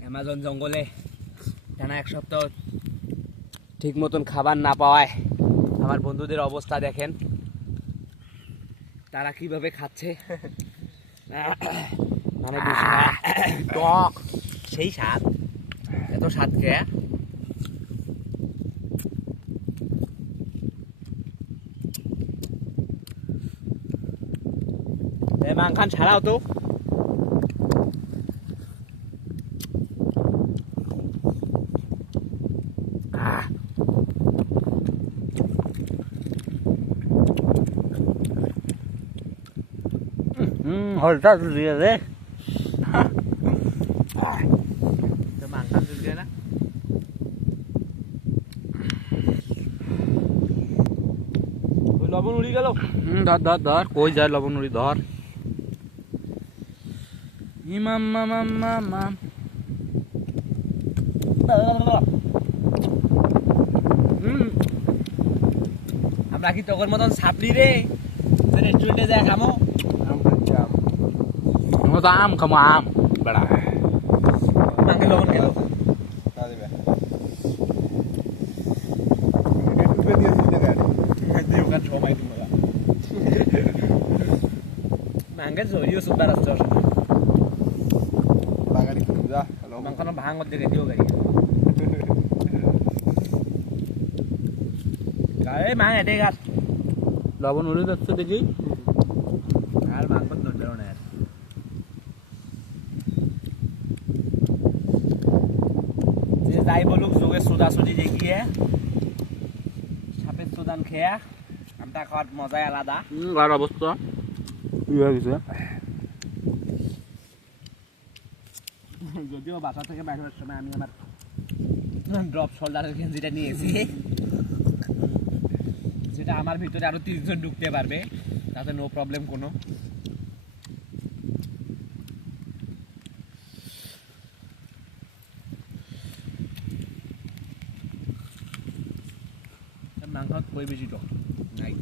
Amazon জঙ্গলে টানা এক সপ্তাহ ঠিক মতন খাবার না পাওয়ায় আমার বন্ধুদের অবস্থা দেখেন, তারা কিভাবে খাচ্ছে। মানে টক সেই স্বাদ, এত স্বাদ খেয়ে মাংখান ছাড়াও তো হলটা দিয়ে দে মাংখান দিয়ে না লবণ উড়ি গেল। ধর ধর ধর কই যায় লবণ উড়ি ধর ইমাম মাম মাম আমরা কি তোর মতন সাপলি রে রেস্টুরেন্টে যায় খামো? আমরা তো আম খামো আম বড়া মাংকে লবণ খেলো মাংকে জড়িও সুন্দর আসছে মাংখানো ভাঙর দিকে দিও গাড়ি গায়ে মাং এটে গাছ লবণ উড়ে যাচ্ছে দেখি আর মাংস ধরবে না যে যাই বলুক যোগের সোজাসুজি দেখিয়ে সাপের সুদান খেয়া আমটা খাওয়ার মজাই আলাদা। আর অবস্থা হয়ে গেছে যদিও বাসা থেকে বাইর হওয়ার সময় আমি আমার ড্রপ শোল্ডারের গেঞ্জিটা নিয়েছি, যেটা আমার ভিতরে আরো 30 জন ঢুকতে পারবে, তাতে নো প্রবলেম কোনো। মাংস কই বেশি তো নাই।